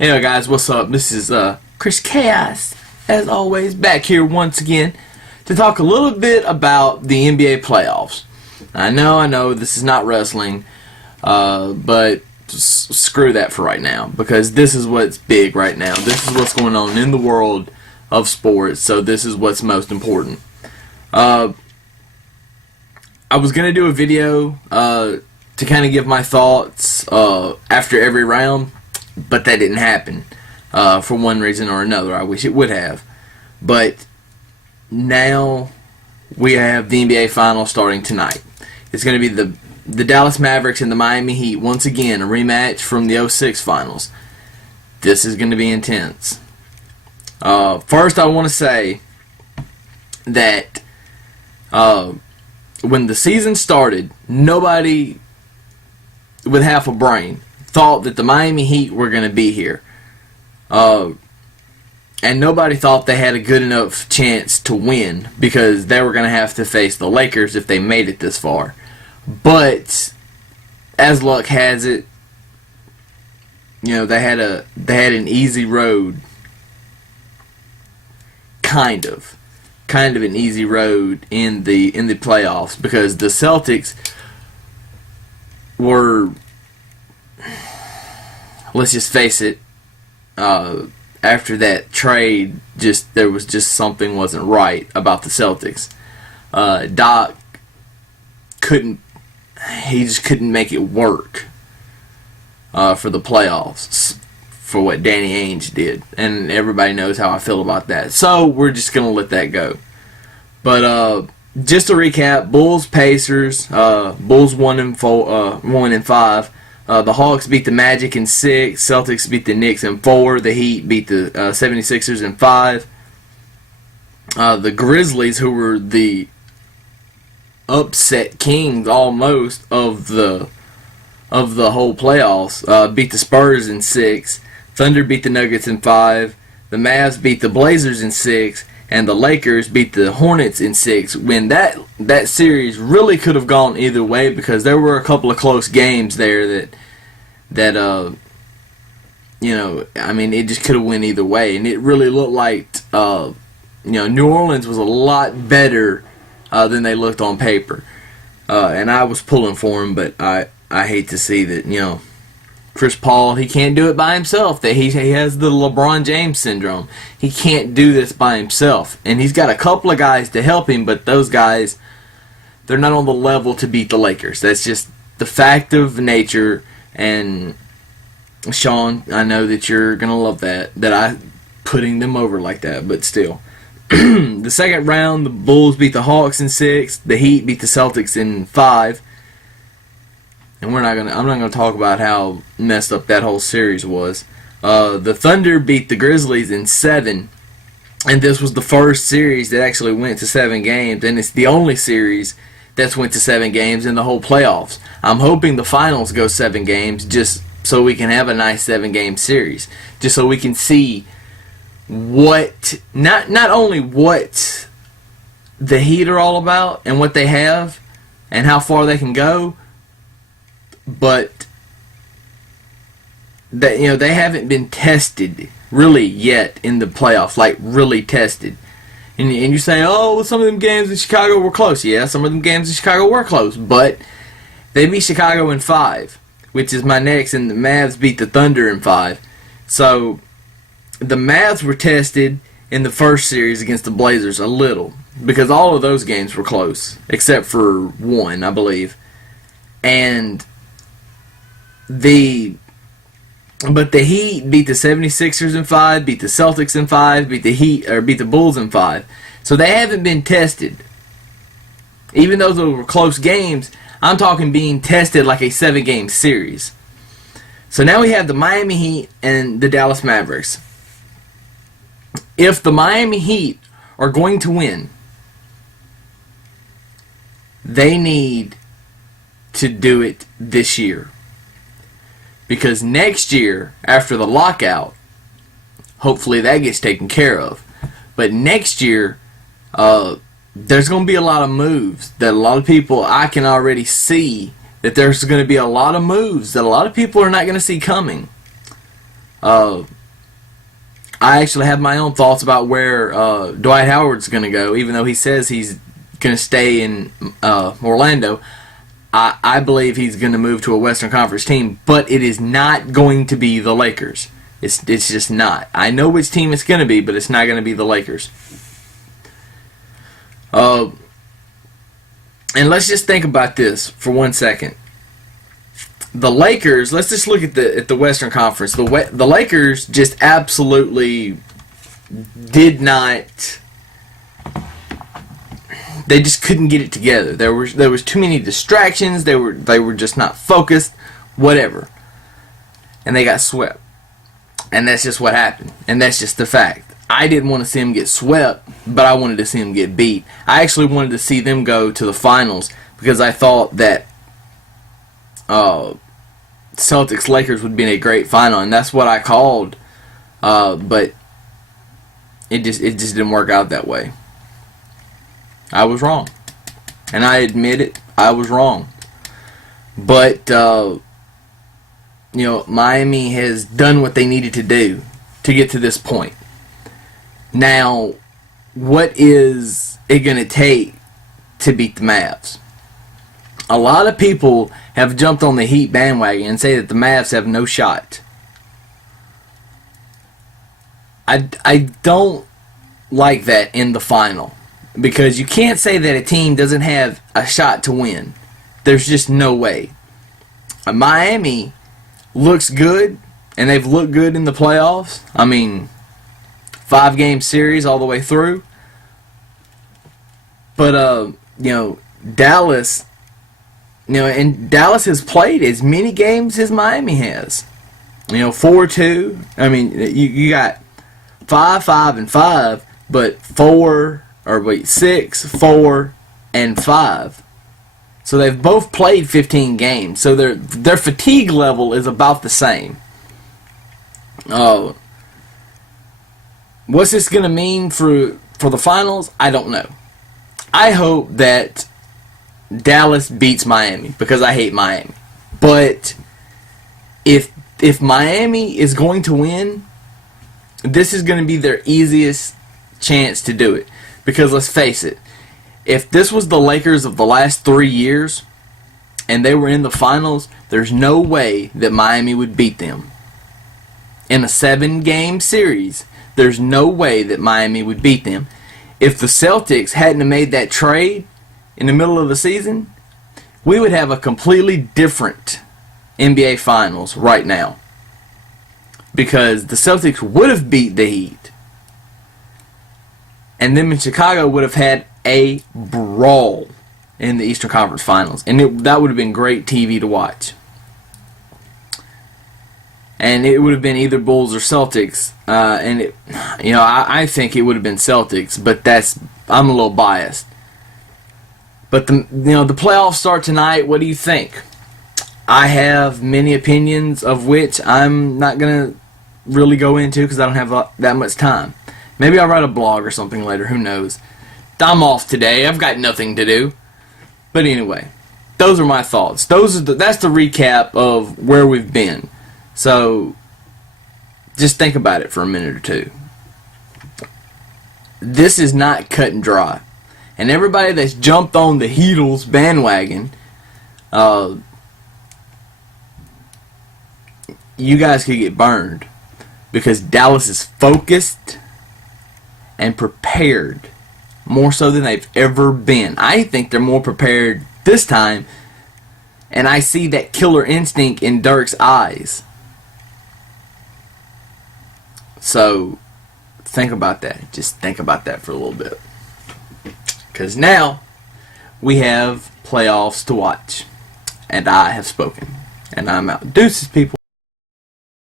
Hey guys, what's up? This is Chris Chaos, as always, back here once again to talk a little bit about the NBA playoffs. I know, this is not wrestling, but screw that for right now, because this is what's big right now. This is what's going on in the world of sports, so this is what's most important. I was going to do a video to kind of give my thoughts after every round, but that didn't happen for one reason or another. I wish it would have. But now we have the NBA Finals starting tonight. It's going to be the Dallas Mavericks and the Miami Heat, once again, a rematch from the '06 Finals. This is going to be intense. First, I want to say that when the season started, nobody with half a brain thought that the Miami Heat were going to be here. And nobody thought they had a good enough chance to win because they were going to have to face the Lakers if they made it this far. But as luck has it, they had an easy road. Kind of an easy road in the playoffs, because the Celtics were, let's just face it, after that trade, there was just something wasn't right about the Celtics. Doc just couldn't make it work for the playoffs for what Danny Ainge did, and everybody knows how I feel about that. So we're just gonna let that go. But just to recap: Bulls, Pacers. Bulls 1-5. The Hawks beat the Magic in 6. Celtics beat the Knicks in 4. The Heat beat the 76ers in 5. The Grizzlies, who were the upset kings almost of the whole playoffs, beat the Spurs in 6. Thunder beat the Nuggets in 5. The Mavs beat the Blazers in 6. And the Lakers beat the Hornets in 6, when that series really could have gone either way, because there were a couple of close games there that it just could have went either way. And it really looked like New Orleans was a lot better than they looked on paper. And I was pulling for them, but I hate to see that, Chris Paul, he can't do it by himself. That he has the LeBron James syndrome. He can't do this by himself. And he's got a couple of guys to help him, but those guys, they're not on the level to beat the Lakers. That's just the fact of nature. And Sean, I know that you're going to love that I'm putting them over like that, but still. The second round, the Bulls beat the Hawks in 6. The Heat beat the Celtics in 5. And I'm not gonna talk about how messed up that whole series was. The Thunder beat the Grizzlies in 7, and this was the first series that actually went to 7 games, and it's the only series that's went to 7 games in the whole playoffs. I'm hoping the finals go 7 games, just so we can have a nice 7-game series, just so we can see what not only what the Heat are all about and what they have and how far they can go, but that they haven't been tested really yet in the playoffs, like really tested. And you say, oh, some of them games in Chicago were close. Yeah, some of them games in Chicago were close, but they beat Chicago in 5, which is my next, and the Mavs beat the Thunder in 5. So the Mavs were tested in the first series against the Blazers a little, because all of those games were close, except for one, I believe. And the Heat beat the 76ers in 5, beat the Celtics in 5, beat the Bulls in 5. So they haven't been tested. Even though those were close games, I'm talking being tested like a 7-game series. So now we have the Miami Heat and the Dallas Mavericks. If the Miami Heat are going to win, they need to do it this year. Because next year, after the lockout, hopefully that gets taken care of. But next year, there's going to be a lot of moves that a lot of people, I can already see that there's going to be a lot of moves that a lot of people are not going to see coming. I actually have my own thoughts about where Dwight Howard's going to go, even though he says he's going to stay in Orlando. I believe he's going to move to a Western Conference team, but it is not going to be the Lakers. It's just not. I know which team it's going to be, but it's not going to be the Lakers. And let's just think about this for 1 second. The Lakers, let's just look at the Western Conference. The Lakers just absolutely did not. They just couldn't get it together. There was too many distractions. They were just not focused. Whatever, and they got swept. And that's just what happened. And that's just the fact. I didn't want to see them get swept, but I wanted to see them get beat. I actually wanted to see them go to the finals because I thought that Celtics-Lakers would be a great final, and that's what I called. But it just didn't work out that way. I was wrong, and I admit it. I was wrong. But Miami has done what they needed to do to get to this point. Now, what is it going to take to beat the Mavs? A lot of people have jumped on the Heat bandwagon and say that the Mavs have no shot. I don't like that in the final, because you can't say that a team doesn't have a shot to win. There's just no way. Miami looks good, and they've looked good in the playoffs. I mean, 5-game series all the way through. But Dallas, and Dallas has played as many games as Miami has. 4-2. I mean, you got 5-5-5, but 6, 4, and 5. So they've both played 15 games. So their fatigue level is about the same. What's this going to mean for the finals? I don't know. I hope that Dallas beats Miami, because I hate Miami. But if Miami is going to win, this is going to be their easiest chance to do it. Because let's face it, if this was the Lakers of the last 3 years and they were in the finals, there's no way that Miami would beat them. In a 7-game series, there's no way that Miami would beat them. If the Celtics hadn't made that trade in the middle of the season, we would have a completely different NBA Finals right now. Because the Celtics would have beat the Heat. And them in Chicago would have had a brawl in the Eastern Conference Finals. And that would have been great TV to watch. And it would have been either Bulls or Celtics. I think it would have been Celtics, but I'm a little biased. But the playoffs start tonight. What do you think? I have many opinions, of which I'm not going to really go into because I don't have that much time. Maybe I'll write a blog or something later. Who knows? I'm off today. I've got nothing to do. But anyway, those are my thoughts. That's the recap of where we've been. So just think about it for a minute or two. This is not cut and dry. And everybody that's jumped on the Heatles bandwagon, you guys could get burned. Because Dallas is focused and prepared more so than they've ever been. I think they're more prepared this time, and I see that killer instinct in Dirk's eyes. So think about that. Just think about that for a little bit. Because now we have playoffs to watch. And I have spoken. And I'm out. Deuces, people.